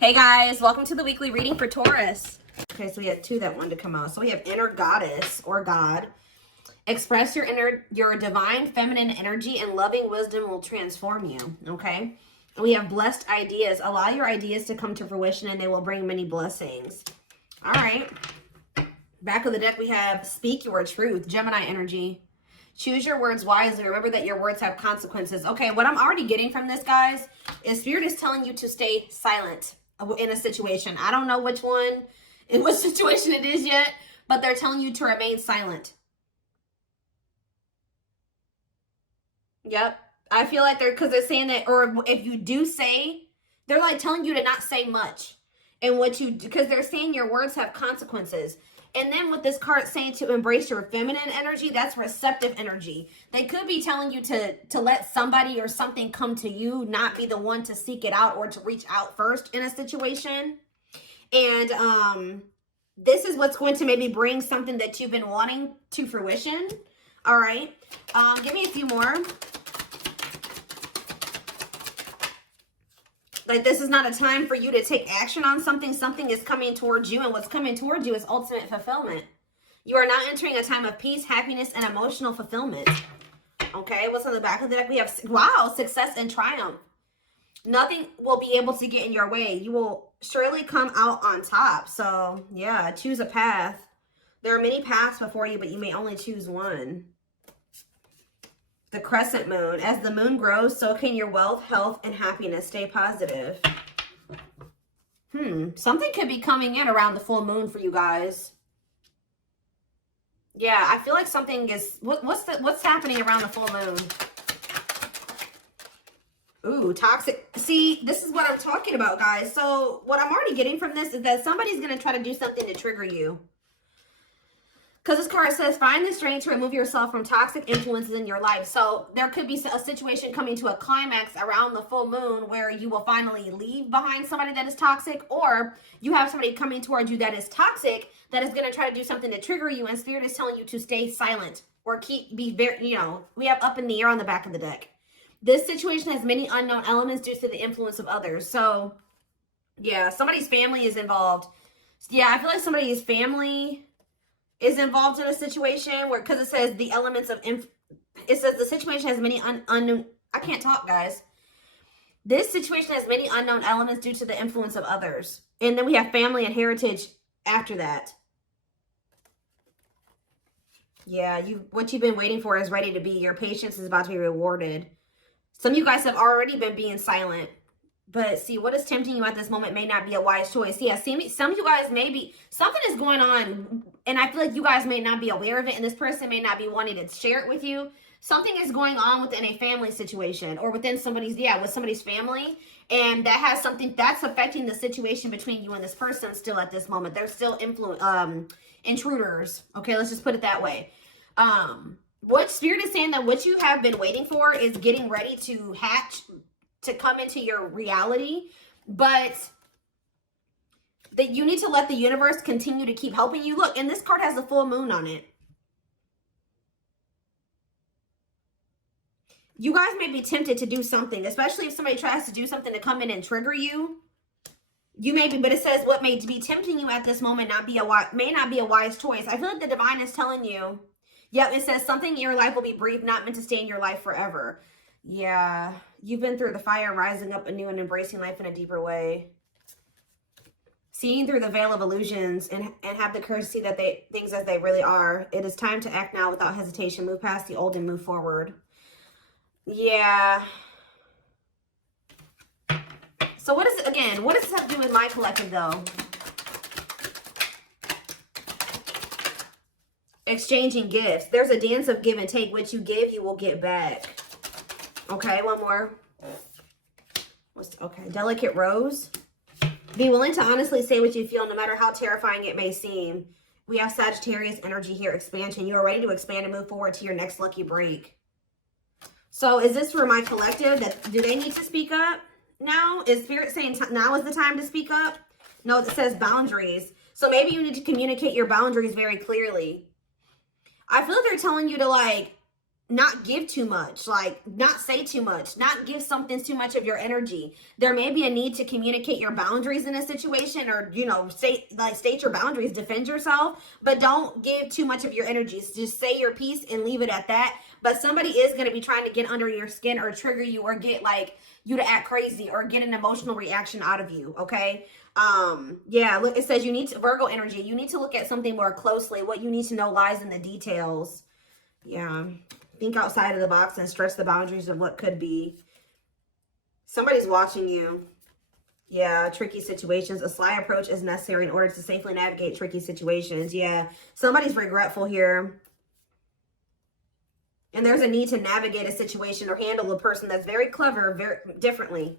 Hey guys, welcome to the weekly reading for Taurus. Okay, so we had two that wanted to come out. So we have inner goddess or God. Express your divine feminine energy and loving wisdom will transform you. Okay. And we have blessed ideas. Allow your ideas to come to fruition and they will bring many blessings. All right. Back of the deck, we have speak your truth, Gemini energy. Choose your words wisely. Remember that your words have consequences. Okay, what I'm already getting from this, guys, is Spirit is telling you to stay silent in a situation. I don't know which one, in what situation it is yet, but they're telling you to remain silent. Yep. I feel like because they're saying that, or if you do say, they're like telling you to not say much. And because they're saying your words have consequences. And then with this card saying to embrace your feminine energy, that's receptive energy. They could be telling you to let somebody or something come to you, not be the one to seek it out or to reach out first in a situation. And this is what's going to maybe bring something that you've been wanting to fruition. All right. Give me a few more. Like, this is not a time for you to take action on something. Something is coming towards you, and what's coming towards you is ultimate fulfillment. You are now entering a time of peace, happiness, and emotional fulfillment. Okay, what's on the back of the deck? We have, wow, success and triumph. Nothing will be able to get in your way. You will surely come out on top. So, yeah, choose a path. There are many paths before you, but you may only choose one. The crescent moon. As the moon grows, so can your wealth, health, and happiness. Stay positive. Something could be coming in around the full moon for you guys. Yeah, I feel like something is... What's happening around the full moon? Ooh, toxic. See, this is what I'm talking about, guys. So what I'm already getting from this is that somebody's going to try to do something to trigger you. Because this card says, find the strength to remove yourself from toxic influences in your life. So there could be a situation coming to a climax around the full moon where you will finally leave behind somebody that is toxic, or you have somebody coming towards you that is toxic that is going to try to do something to trigger you, and Spirit is telling you to stay silent or be very, we have up in the air on the back of the deck. This situation has many unknown elements due to the influence of others. So, yeah, somebody's family is involved. Yeah, I feel like somebody's family is involved in a situation where, because it says the elements of, it says the situation has many unknown, I can't talk, guys. This situation has many unknown elements due to the influence of others. And then we have family and heritage after that. Yeah, what you've been waiting for is ready to be. Your patience is about to be rewarded. Some of you guys have already been being silent. But see, what is tempting you at this moment may not be a wise choice. Yeah, see, some of you guys may be, something is going on, and I feel like you guys may not be aware of it, and this person may not be wanting to share it with you. Something is going on within a family situation, or within somebody's, with somebody's family, and that has something that's affecting the situation between you and this person still at this moment. They're still intruders. Okay, let's just put it that way. What Spirit is saying that what you have been waiting for is getting ready to hatch, to come into your reality, but that you need to let the universe continue to keep helping you. Look, and this card has a full moon on it. You guys may be tempted to do something, especially if somebody tries to do something to come in and trigger you. You may be, but it says what may be tempting you at this moment may not be a wise choice. I feel like the divine is telling you, yep, it says something in your life will be brief, not meant to stay in your life forever. Yeah, you've been through the fire, rising up anew and embracing life in a deeper way. Seeing through the veil of illusions and have the courage to see that things as they really are. It is time to act now without hesitation. Move past the old and move forward. Yeah. So what is it, again, what does this have to do with my collective, though? Exchanging gifts. There's a dance of give and take. What you give, you will get back. Okay, one more. Okay, delicate rose. Be willing to honestly say what you feel, no matter how terrifying it may seem. We have Sagittarius energy here, expansion. You are ready to expand and move forward to your next lucky break. So is this for my collective? Do they need to speak up now? Is Spirit saying now is the time to speak up? No, it says boundaries. So maybe you need to communicate your boundaries very clearly. I feel like they're telling you to, like, not give too much, like not say too much, not give something too much of your energy. There may be a need to communicate your boundaries in a situation, or, you know, state your boundaries, defend yourself, but don't give too much of your energies. Just say your piece and leave it at that. But somebody is going to be trying to get under your skin or trigger you or get like you to act crazy or get an emotional reaction out of you. Okay. Yeah, look, it says you need to, Virgo energy, you need to look at something more closely. What you need to know lies in the details. Yeah. Think outside of the box and stretch the boundaries of what could be. Somebody's watching you. Yeah, tricky situations. A sly approach is necessary in order to safely navigate tricky situations. Yeah, somebody's regretful here. And there's a need to navigate a situation or handle a person that's very clever, very differently.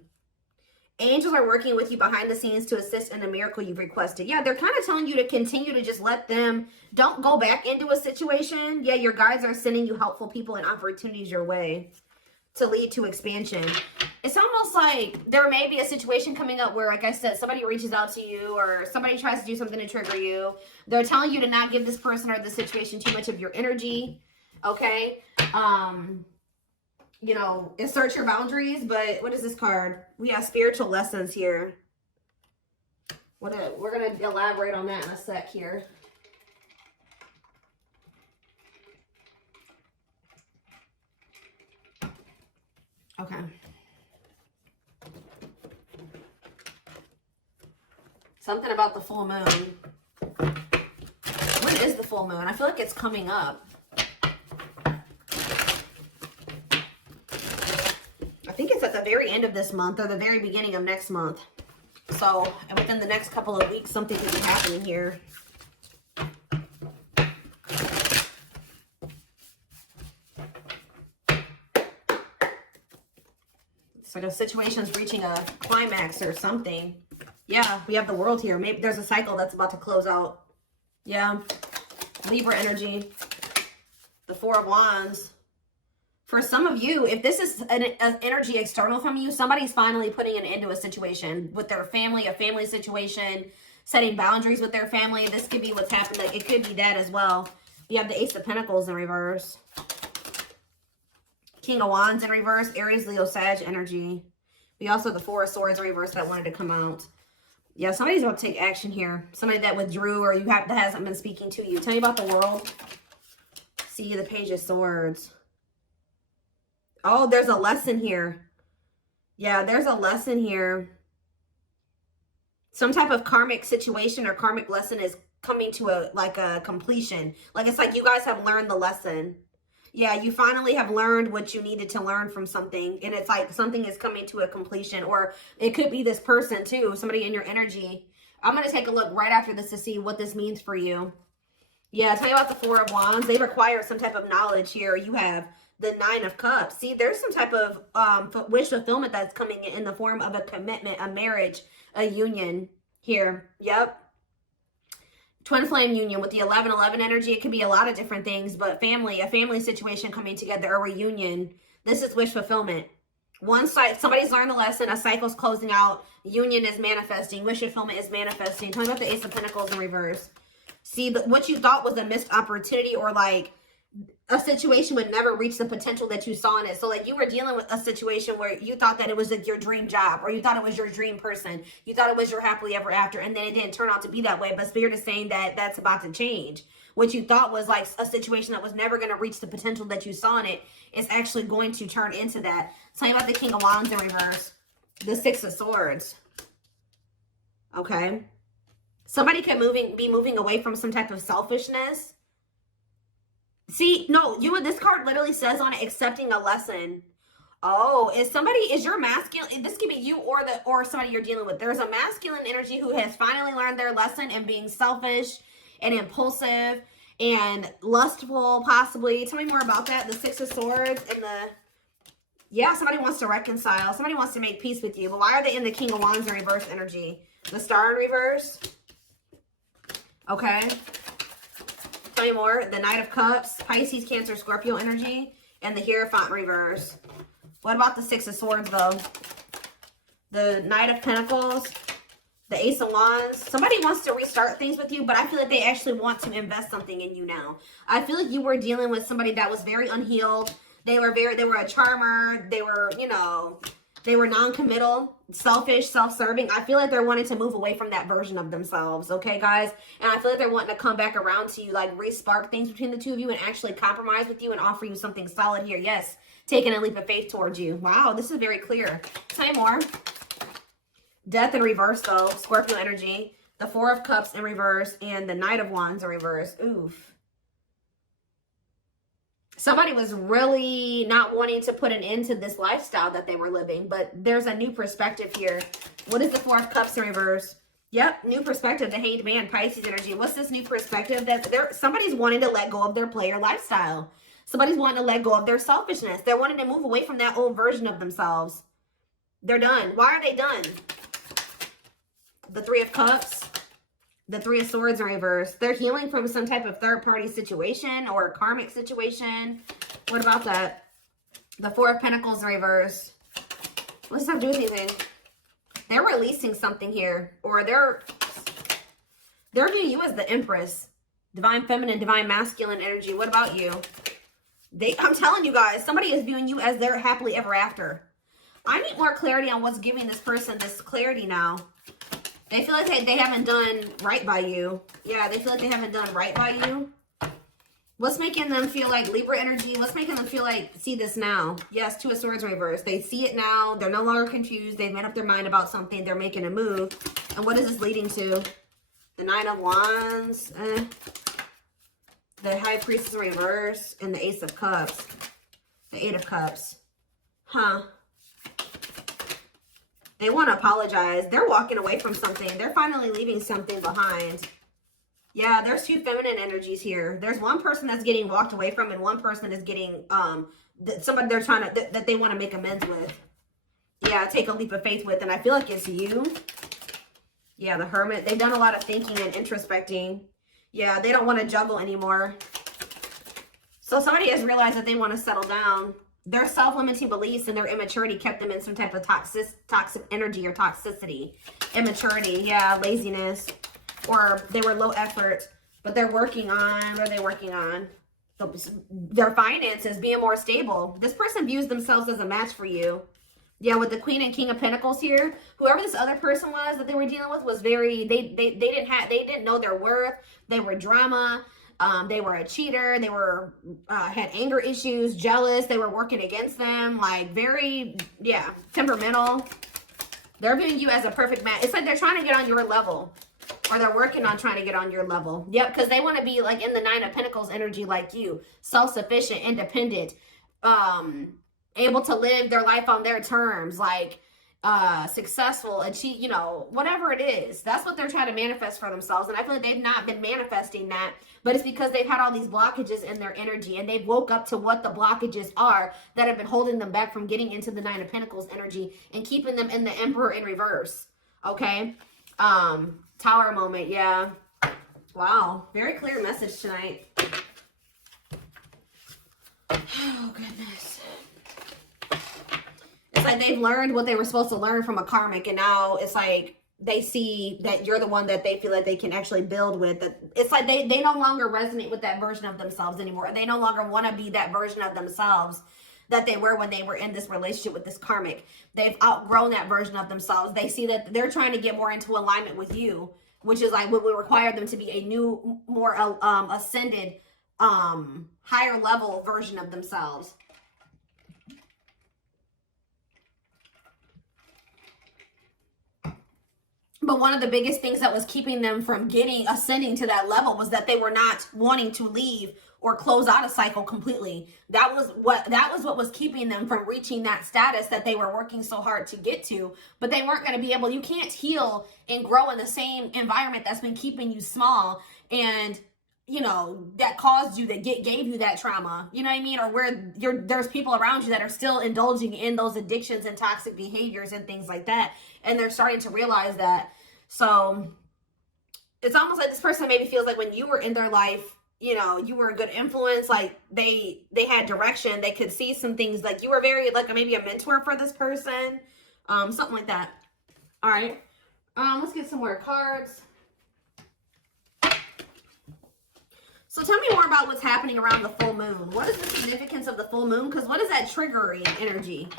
Angels are working with you behind the scenes to assist in the miracle you've requested. Yeah, they're kind of telling you to continue to just let them, don't go back into a situation. Yeah, your guides are sending you helpful people and opportunities your way to lead to expansion. It's almost like there may be a situation coming up where, like I said, somebody reaches out to you or somebody tries to do something to trigger you. They're telling you to not give this person or this situation too much of your energy. Okay. You know, assert your boundaries, but what is this card? We have spiritual lessons here. We're going to elaborate on that in a sec here. Okay. Something about the full moon. When is the full moon? I feel like it's coming up. I think it's at the very end of this month or the very beginning of next month. So within the next couple of weeks, something could be happening here. It's like a situation's reaching a climax or something. Yeah, we have the world here. Maybe there's a cycle that's about to close out. Yeah. Libra energy. The Four of Wands. For some of you, if this is an energy external from you, somebody's finally putting an end to a situation with their family, a family situation, setting boundaries with their family. This could be what's happened. Like, it could be that as well. You have the Ace of Pentacles in reverse. King of Wands in reverse. Aries, Leo, Sag energy. We also have the Four of Swords in reverse that wanted to come out. Yeah, somebody's about to take action here. Somebody that withdrew or that hasn't been speaking to you. Tell me about the world. See the Page of Swords. Oh, there's a lesson here. Yeah, there's a lesson here. Some type of karmic situation or karmic lesson is coming to a completion. Like, it's like you guys have learned the lesson. Yeah, you finally have learned what you needed to learn from something. And it's like something is coming to a completion. Or it could be this person too, somebody in your energy. I'm going to take a look right after this to see what this means for you. Yeah, tell me about the Four of Wands. They require some type of knowledge here. You have the Nine of Cups. See, there's some type of wish fulfillment that's coming in the form of a commitment, a marriage, a union here. Yep. Twin flame union with the 11-11 energy. It could be a lot of different things, but family, a family situation coming together, a reunion. This is wish fulfillment. One side, somebody's learned the lesson. A cycle's closing out. Union is manifesting. Wish fulfillment is manifesting. Tell me about the Ace of Pentacles in reverse. See, what you thought was a missed opportunity or like a situation would never reach the potential that you saw in it. So like you were dealing with a situation where you thought that it was like your dream job, or you thought it was your dream person. You thought it was your happily ever after, and then it didn't turn out to be that way. But Spirit is saying that that's about to change. What you thought was like a situation that was never going to reach the potential that you saw in it is actually going to turn into that. Tell me about the King of Wands in reverse. The Six of Swords. Okay. Somebody can be moving away from some type of selfishness. See, no, this card literally says on it, accepting a lesson. Oh, is your masculine, this could be you or somebody you're dealing with. There's a masculine energy who has finally learned their lesson and being selfish and impulsive and lustful, possibly. Tell me more about that. The Six of Swords and yeah, somebody wants to reconcile. Somebody wants to make peace with you. But why are they in the King of Wands in reverse energy? The Star in reverse. Okay. Tell me more. The Knight of Cups, Pisces, Cancer, Scorpio energy, and the Hierophant reverse. What about the Six of Swords, though? The Knight of Pentacles, the Ace of Wands. Somebody wants to restart things with you, but I feel like they actually want to invest something in you now. I feel like you were dealing with somebody that was very unhealed, They were a charmer. They were, you know, they were non-committal, selfish, self-serving. I feel like they're wanting to move away from that version of themselves, okay, guys? And I feel like they're wanting to come back around to you, like re-spark things between the two of you and actually compromise with you and offer you something solid here. Yes, taking a leap of faith towards you. Wow, this is very clear. Tell me more. Death in reverse, though. Scorpio energy. The Four of Cups in reverse and the Knight of Wands in reverse. Oof. Somebody was really not wanting to put an end to this lifestyle that they were living, but there's a new perspective here. What is the Four of Cups in reverse? Yep, new perspective. The Hanged Man, Pisces energy. What's this new perspective? That somebody's wanting to let go of their player lifestyle. Somebody's wanting to let go of their selfishness. They're wanting to move away from that old version of themselves. They're done. Why are they done? The Three of Cups, the Three of Swords in reverse. They're healing from some type of third-party situation or a karmic situation. What about that? The Four of Pentacles in reverse. What does that have to do with anything? They're releasing something here, or they're viewing you as the Empress. Divine Feminine, Divine Masculine energy. What about you? I'm telling you guys, somebody is viewing you as their happily ever after. I need more clarity on what's giving this person this clarity now. They feel like they haven't done right by you. Yeah, they feel like they haven't done right by you. What's making them feel like Libra energy? What's making them feel like, see this now? Yes, Two of Swords reverse. They see it now. They're no longer confused. They've made up their mind about something. They're making a move. And what is this leading to? The Nine of Wands. The High Priestess reverse. And the Ace of Cups. The Eight of Cups. Huh. They want to apologize. They're walking away from something. They're finally leaving something behind. Yeah, there's two feminine energies here. There's one person that's getting walked away from and one person is getting, somebody they're trying to, that they want to make amends with. Yeah, take a leap of faith with. And I feel like it's you. Yeah, the Hermit. They've done a lot of thinking and introspecting. Yeah, they don't want to juggle anymore. So somebody has realized that they want to settle down. Their self-limiting beliefs and their immaturity kept them in some type of toxic energy or toxicity. Immaturity, yeah, laziness. Or they were low effort, but they're working on, what are they working on? Their finances, being more stable. This person views themselves as a match for you. Yeah, with the Queen and King of Pentacles here, whoever this other person was that they were dealing with was very, they didn't know their worth. They were drama. They were a cheater. They were, had anger issues, jealous. They were working against them. Like very, yeah, temperamental. They're viewing you as a perfect match. It's like they're trying to get on your level. Or they're working on trying to get on your level. Yep, because they want to be like in the Nine of Pentacles energy like you. Self-sufficient, independent. Able to live their life on their terms. Like, successful, achieve, you know, whatever it is. That's what they're trying to manifest for themselves. And I feel like they've not been manifesting that. But it's because they've had all these blockages in their energy. And they've woke up to what the blockages are that have been holding them back from getting into the Nine of Pentacles energy. And keeping them in the Emperor in reverse. Okay? Tower moment, yeah. Wow, very clear message tonight. Oh, goodness. It's like they've learned what they were supposed to learn from a karmic, and now it's like they see that you're the one that they feel like they can actually build with. That it's like they no longer resonate with that version of themselves anymore. They no longer want to be that version of themselves that they were when they were in this relationship with this karmic. They've outgrown that version of themselves. They see that they're trying to get more into alignment with you, which is like what would require them to be a new, more ascended, higher level version of themselves. But one of the biggest things that was keeping them from ascending to that level was that they were not wanting to leave or close out a cycle completely. That was what was keeping them from reaching that status that they were working so hard to get to. But they weren't going to be able, you can't heal and grow in the same environment that's been keeping you small and, you know, that caused you, that gave you that trauma. You know what I mean? Or where there's people around you that are still indulging in those addictions and toxic behaviors and things like that. And they're starting to realize that. So it's almost like this person maybe feels like when you were in their life, you know, you were a good influence, like they had direction, they could see some things, like you were very, like maybe a mentor for this person, something like that. All right, let's get some more cards. So tell me more about what's happening around the full moon. What is the significance of the full moon? Because what is that triggering energy?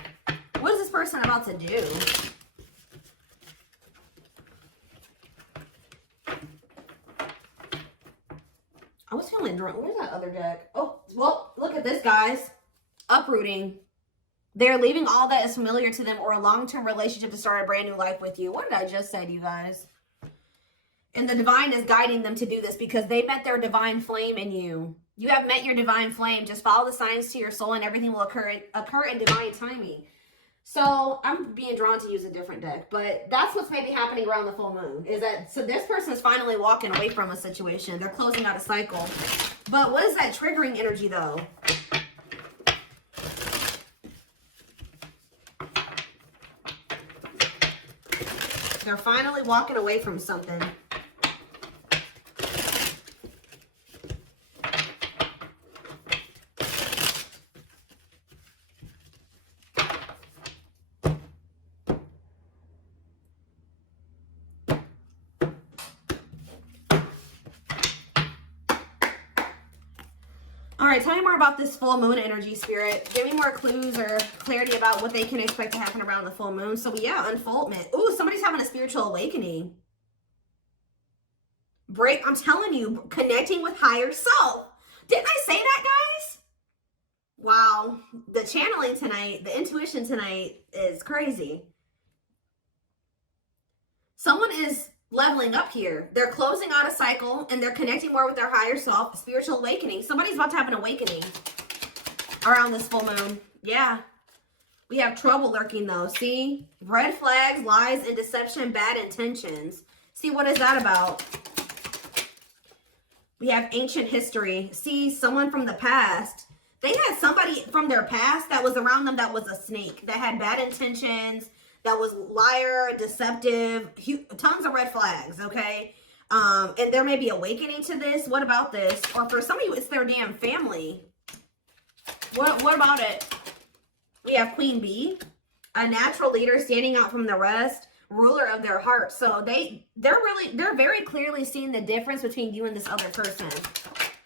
What is this person about to do? I was feeling drunk. Where's that other deck? Oh, well, look at this, guys. Uprooting. They're leaving all that is familiar to them or a long-term relationship to start a brand new life with you. What did I just say to you guys? And the divine is guiding them to do this because they met their divine flame in you. You have met your divine flame. Just follow the signs to your soul and everything will occur in divine timing. So I'm being drawn to use a different deck, but that's what's maybe happening around the full moon is that, so this person is finally walking away from a situation. They're closing out a cycle. But what is that triggering energy though? They're finally walking away from something. All right, tell me more about this full moon energy, Spirit. Give me more clues or clarity about what they can expect to happen around the full moon. So yeah, unfoldment. Ooh, somebody's having a spiritual awakening. I'm telling you, connecting with higher self. Didn't I say that, guys? Wow, the channeling tonight, the intuition tonight is crazy. Someone is leveling up here. They're closing out a cycle and they're connecting more with their higher self, spiritual awakening. Somebody's about to have an awakening around this full moon. Yeah. We have trouble lurking though. See? Red flags, lies, and deception, bad intentions. See, what is that about? We have ancient history. See, someone from the past. They had somebody from their past that was around them that was a snake, that had bad intentions, that was liar, deceptive, tons of red flags, okay? And there may be awakening to this. What about this? Or for some of you, it's their damn family. What about it? We have Queen Bee, a natural leader standing out from the rest, ruler of their heart. So they're very clearly seeing the difference between you and this other person.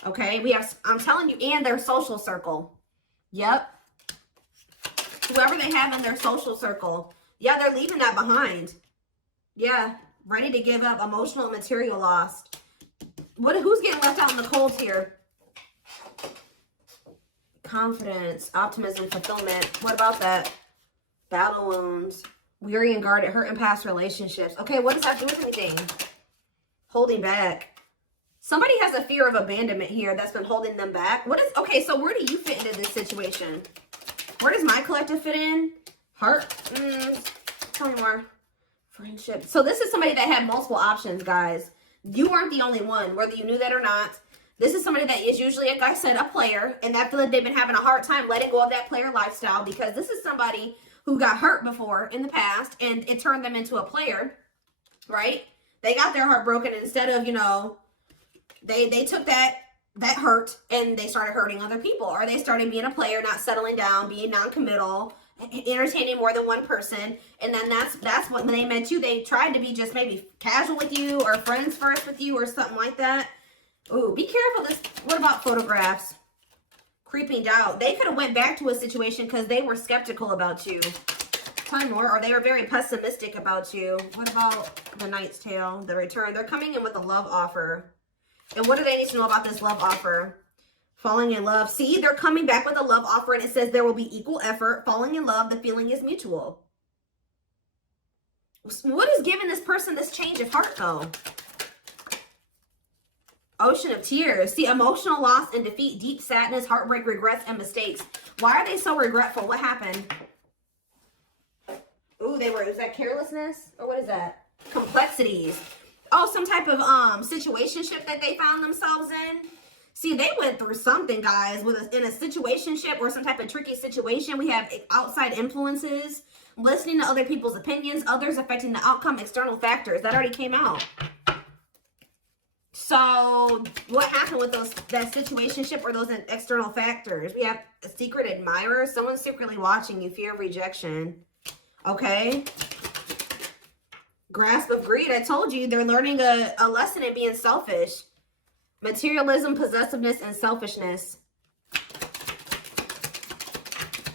Okay, we have, I'm telling you, and their social circle. Yep. Whoever they have in their social circle. Yeah, they're leaving that behind. Yeah, ready to give up, emotional and material lost. Who's getting left out in the cold here? Confidence, optimism, fulfillment. What about that? Battle wounds, weary and guarded, hurt in past relationships. Okay, what does that do with anything? Holding back. Somebody has a fear of abandonment here that's been holding them back. Okay, so where do you fit into this situation? Where does my collective fit in? Heart? Tell me more. Friendship. So this is somebody that had multiple options, guys. You weren't the only one, whether you knew that or not. This is somebody that is usually, like I said, a player. And I feel like they've been having a hard time letting go of that player lifestyle because this is somebody who got hurt before in the past and it turned them into a player, right? They got their heart broken and instead of, you know, they took that hurt and they started hurting other people, or they started being a player, not settling down, being non-committal, entertaining more than one person. And then that's what, when they met you, they tried to be just maybe casual with you or friends first with you or something like that. Ooh, be careful. What about photographs? Creeping doubt. They could have went back to a situation because they were skeptical about you. Tell me more. Or they were very pessimistic about you. What about the Knight's Tale, the return? They're coming in with a love offer. And what do they need to know about this love offer? Falling in love. See, they're coming back with a love offer and it says there will be equal effort. Falling in love, the feeling is mutual. What is giving this person this change of heart though? Ocean of tears. See, emotional loss and defeat, deep sadness, heartbreak, regrets, and mistakes. Why are they so regretful? What happened? Ooh, is that carelessness? Or what is that? Complexities. Oh, some type of situationship that they found themselves in. See, they went through something, guys, in a situationship or some type of tricky situation. We have outside influences, listening to other people's opinions, others affecting the outcome, external factors. That already came out. So what happened with that situationship or those external factors? We have a secret admirer, someone secretly watching you, fear of rejection. Okay. Grasp of greed. I told you they're learning a lesson in being selfish. Materialism, possessiveness, and selfishness.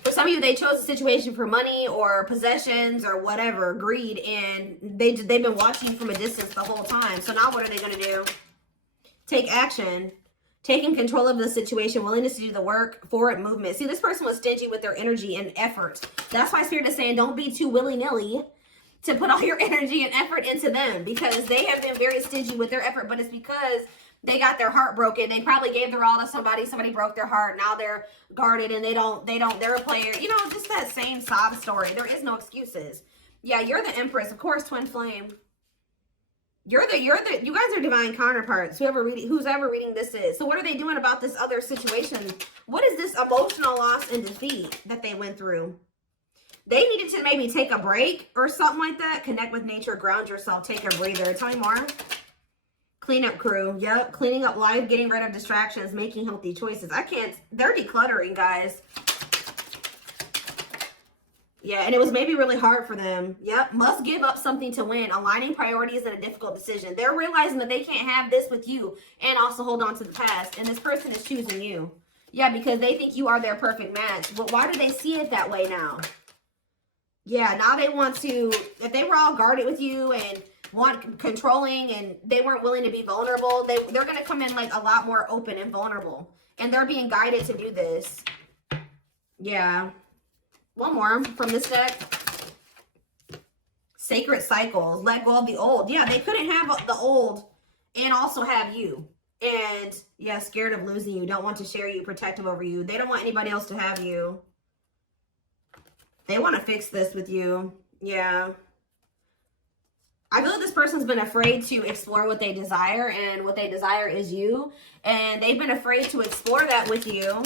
For some of you, they chose a situation for money or possessions or whatever, greed, and they've been watching you from a distance the whole time. So now what are they going to do? Take action. Taking control of the situation, willingness to do the work, forward movement. See, this person was stingy with their energy and effort. That's why Spirit is saying don't be too willy-nilly to put all your energy and effort into them, because they have been very stingy with their effort, but it's because they got their heart broken. They probably gave their all to somebody. Somebody broke their heart. Now they're guarded and they're a player. You know, just that same sob story. There is no excuses. Yeah, you're the Empress. Of course, twin flame. You guys are divine counterparts. Who's ever reading this is. So what are they doing about this other situation? What is this emotional loss and defeat that they went through? They needed to maybe take a break or something like that. Connect with nature, ground yourself, take a breather. Tell me more. Cleanup crew. Yep. Cleaning up life, getting rid of distractions, making healthy choices. They're decluttering, guys. Yeah, and it was maybe really hard for them. Yep. Must give up something to win. Aligning priorities in a difficult decision. They're realizing that they can't have this with you and also hold on to the past. And this person is choosing you. Yeah, because they think you are their perfect match. But why do they see it that way now? Yeah, now they want to, if they were all guarded with you and want controlling and they weren't willing to be vulnerable, they're going to come in like a lot more open and vulnerable. And they're being guided to do this. Yeah. One more from this deck. Sacred cycles. Let go of the old. Yeah, they couldn't have the old and also have you. And yeah, scared of losing you. Don't want to share you. Protective over you. They don't want anybody else to have you. They want to fix this with you. Yeah. I feel like this person's been afraid to explore what they desire, and what they desire is you. And they've been afraid to explore that with you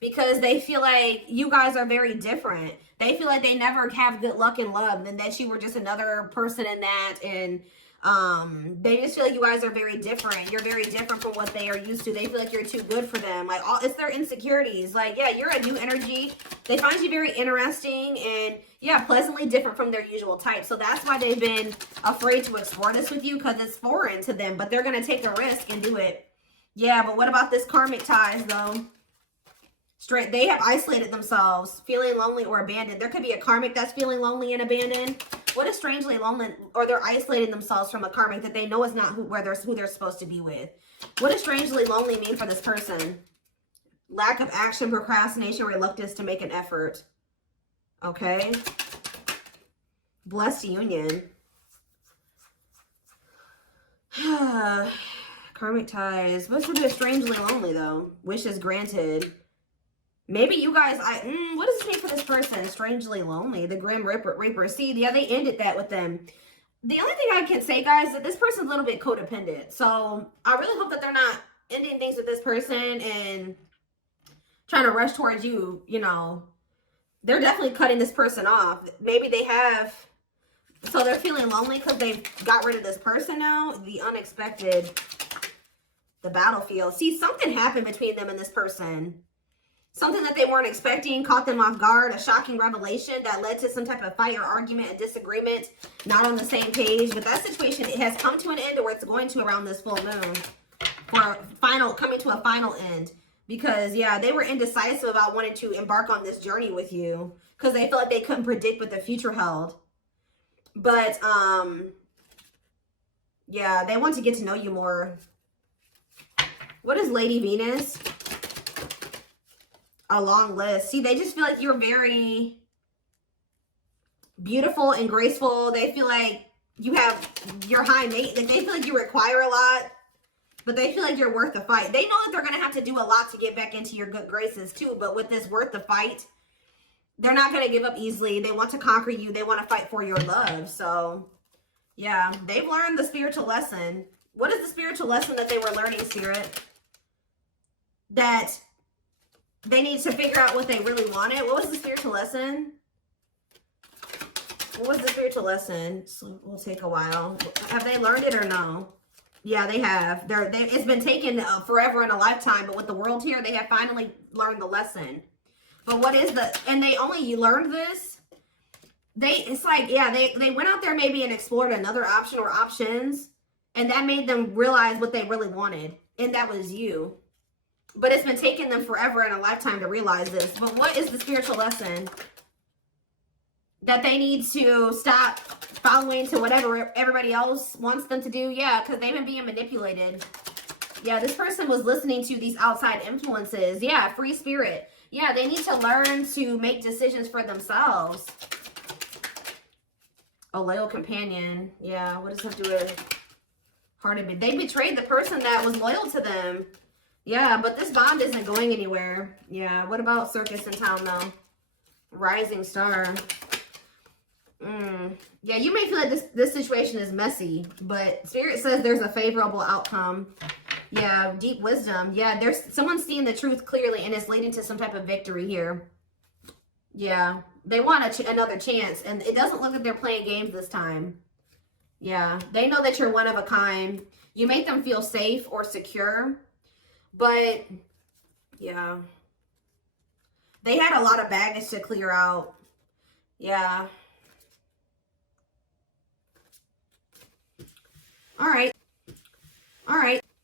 because they feel like you guys are very different. They feel like they never have good luck in love, and that you were just another person in that. And they just feel like you guys are very different. You're very different from what they are used to. They feel like you're too good for them. Like, it's their insecurities. Like, yeah, you're a new energy. They find you very interesting and, yeah, pleasantly different from their usual type. So that's why they've been afraid to explore this with you, because it's foreign to them. But they're going to take the risk and do it. Yeah, but what about this karmic ties, though? They have isolated themselves, feeling lonely or abandoned. There could be a karmic that's feeling lonely and abandoned. What is strangely lonely, or they're isolating themselves from a karmic that they know is not who they're supposed to be with. What does strangely lonely mean for this person? Lack of action, procrastination, reluctance to make an effort. Okay. Blessed union. Karmic ties. What's with this strangely lonely, though? Wishes granted. Maybe you guys, what does this mean for this person? Strangely lonely. The Grim Reaper. See, yeah, they ended that with them. The only thing I can say, guys, is that this person's a little bit codependent. So I really hope that they're not ending things with this person and trying to rush towards you, you know. They're definitely cutting this person off. Maybe they have, so they're feeling lonely because they've got rid of this person now. The unexpected, the battlefield. See, something happened between them and this person. Something that they weren't expecting caught them off guard, a shocking revelation that led to some type of fight or argument, a disagreement, not on the same page. But that situation, it has come to an end, or it's going to around this full moon, for coming to a final end. Because, yeah, they were indecisive about wanting to embark on this journey with you because they felt like they couldn't predict what the future held. But, yeah, they want to get to know you more. What is Lady Venus? A long list. See, they just feel like you're very beautiful and graceful. They feel like you're high maintenance. They feel like you require a lot, but they feel like you're worth the fight. They know that they're going to have to do a lot to get back into your good graces too, but with this worth the fight, they're not going to give up easily. They want to conquer you. They want to fight for your love. So, yeah, they've learned the spiritual lesson. What is the spiritual lesson that they were learning, Spirit? That they need to figure out what they really wanted. What was the spiritual lesson? What was the spiritual lesson? So will take a while. Have they learned it or no? Yeah, they have. It's been taken forever and a lifetime, but with the world here, they have finally learned the lesson. But what is and you learned this? It's like, yeah, they went out there maybe and explored another option or options, and that made them realize what they really wanted. And that was you. But it's been taking them forever and a lifetime to realize this. But what is the spiritual lesson? That they need to stop following to whatever everybody else wants them to do? Yeah, because they've been being manipulated. Yeah, this person was listening to these outside influences. Yeah, free spirit. Yeah, they need to learn to make decisions for themselves. A loyal companion. Yeah, what does that do with hearted? They betrayed the person that was loyal to them. Yeah, but this bond isn't going anywhere. Yeah, what about circus in town, though? Rising star. Yeah, you may feel like this situation is messy, but Spirit says there's a favorable outcome. Yeah, deep wisdom. Yeah, there's someone seeing the truth clearly, and it's leading to some type of victory here. Yeah, they want another chance, and it doesn't look like they're playing games this time. Yeah, they know that you're one of a kind. You make them feel safe or secure, but yeah, they had a lot of baggage to clear out. Yeah. All right. All right.